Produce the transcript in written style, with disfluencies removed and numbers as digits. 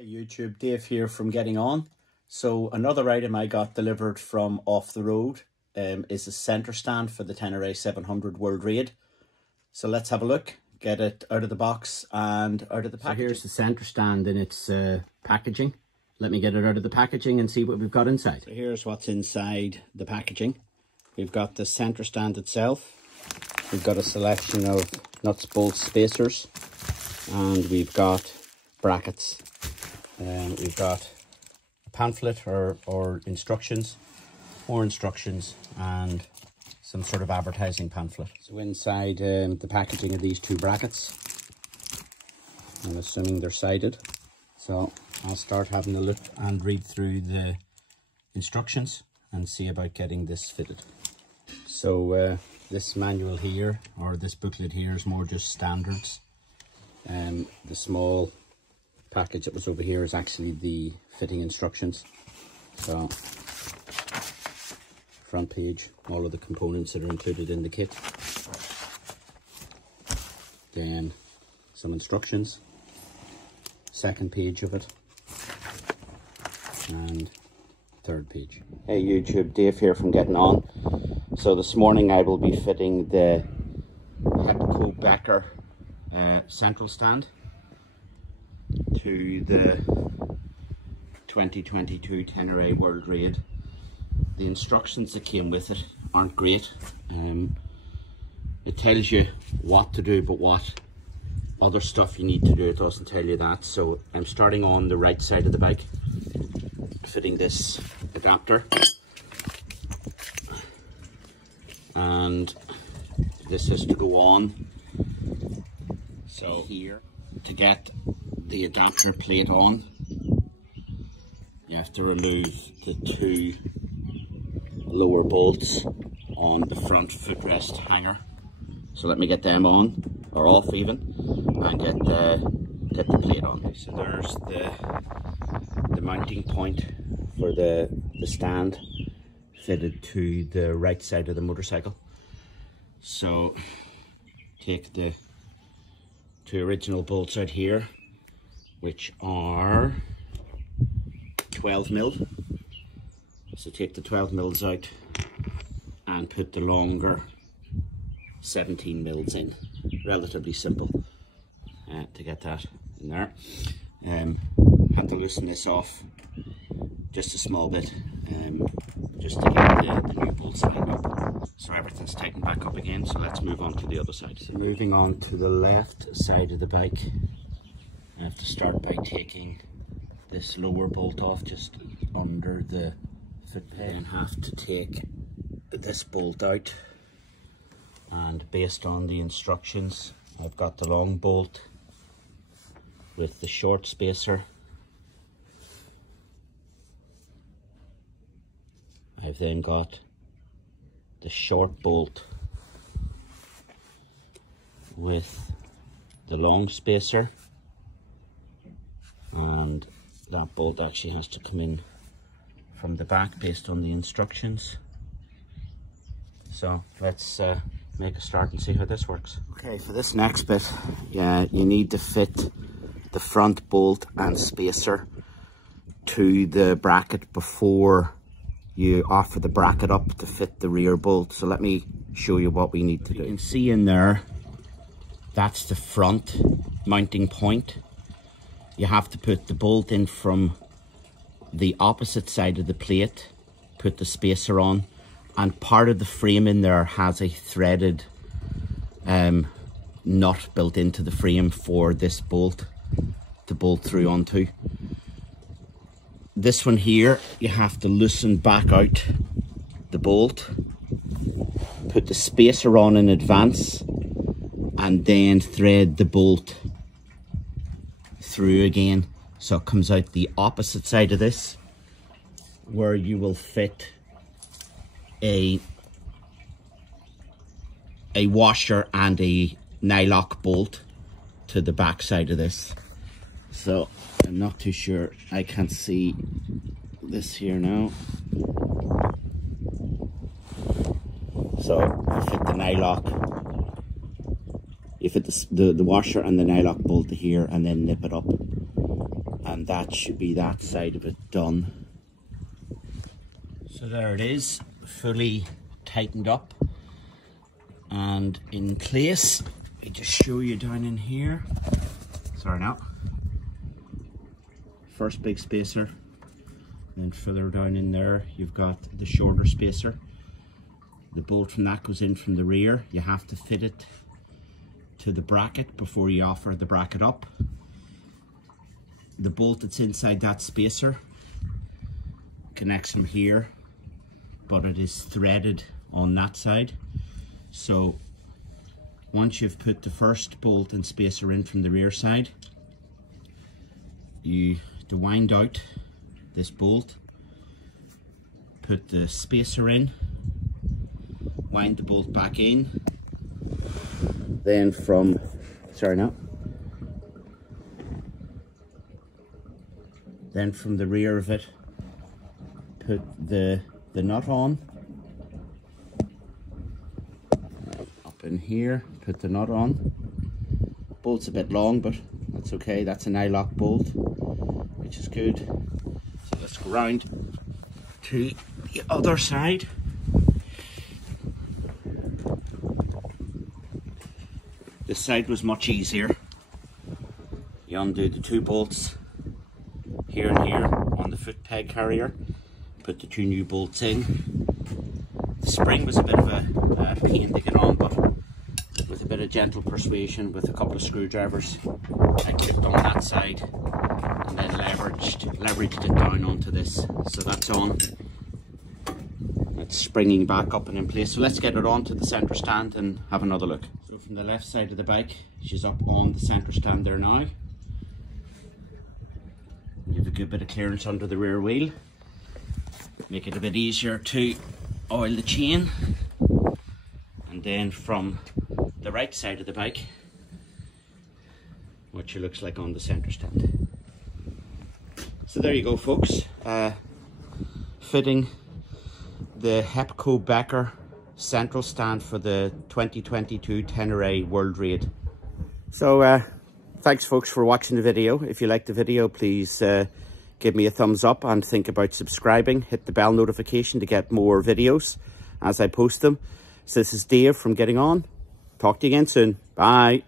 Hey YouTube, Dave here from Getting On. So another item I got delivered from off the road is a centre stand for the Tenere 700 World Raid. So let's have a look, get it out of the box and out of the packaging. So here's the centre stand in its packaging. Let me get it out of the packaging and see what we've got inside. So here's what's inside the packaging. We've got the centre stand itself. We've got a selection of nuts, bolts, spacers, and we've got brackets. We've got a pamphlet or instructions, more instructions, and some sort of advertising pamphlet. So inside the packaging of these two brackets, I'm assuming they're sided. So I'll start having a look and read through the instructions and see about getting this fitted. So this manual here, or this booklet here, is more just standards. The small package that was over here is actually the fitting instructions. So front page, all of the components that are included in the kit. Then some instructions, second page of it, and third page. Hey YouTube, Dave here from Getting On. So this morning I will be fitting the Hepco Becker central stand to the 2022 Tenere World Raid. The instructions that came with it aren't great. It tells you what to do, but what other stuff you need to do, it doesn't tell you that. So I'm starting on the right side of the bike, fitting this adapter, and this is to go on. So here, to get the adapter plate on, you have to remove the two lower bolts on the front footrest hanger. So let me get them on, or off even, and get the plate on. So there's the mounting point for the stand fitted to the right side of the motorcycle. So take the two original bolts out here, which are 12 mil. So take the 12 mils out and put the longer 17 mils in. Relatively simple to get that in there. Had to loosen this off just a small bit, just to get the new bolts lined up. So everything's tightened back up again. So let's move on to the other side. So moving on to the left side of the bike, I have to start by taking this lower bolt off just under the foot peg, and have to take this bolt out. And based on the instructions, I've got the long bolt with the short spacer. I've then got the short bolt with the long spacer, and that bolt actually has to come in from the back based on the instructions. So let's make a start and see how this works. Okay, for this next bit, you need to fit the front bolt and spacer to the bracket before you offer the bracket up to fit the rear bolt. So let me show you what we need to do. You can see in there, that's the front mounting point. You have to put the bolt in from the opposite side of the plate, put the spacer on, and part of the frame in there has a threaded nut built into the frame for this bolt to bolt through onto. This one here, you have to loosen back out the bolt, put the spacer on in advance, and then thread the bolt through again, so it comes out the opposite side of this, where you will fit a washer and a nylock bolt to the back side of this. So I'm not too sure, I can't see this here now. So you fit the nylock, you fit the washer and the nylock bolt to here, and then nip it up and that should be that side of it done. So there it is, fully tightened up and in place. Let me just show you down in here. Sorry now. First big spacer, then further down in there you've got the shorter spacer. The bolt from that goes in from the rear. You have to fit it to the bracket before you offer the bracket up. The bolt that's inside that spacer connects from here, but it is threaded on that side. So once you've put the first bolt and spacer in from the rear side, you to wind out this bolt, put the spacer in, wind the bolt back in, then from, then from the rear of it, put the nut on, up in here, put the nut on. Bolt's a bit long, but that's okay, that's an eye-lock bolt, which is good. So let's go round to the other side. This side was much easier. You undo the two bolts here and here on the foot peg carrier, put the two new bolts in. The spring was a bit of a pain to get on, but with a bit of gentle persuasion with a couple of screwdrivers, I clipped on that side and then leveraged it down onto this. So that's on. It's springing back up and in place. So let's get it onto the centre stand and have another look. So from the left side of the bike, she's up on the centre stand there now. You have a good bit of clearance under the rear wheel. Make it a bit easier to oil the chain. And then from the right side of the bike, what she looks like on the centre stand. So there you go, folks. Fitting the Hepco Becker central stand for the 2022 Tenere World Raid. So thanks folks for watching the video. If you liked the video, please give me a thumbs up and think about subscribing. Hit the bell notification to get more videos as I post them. So this is Dave from Getting On. Talk to you again soon. Bye.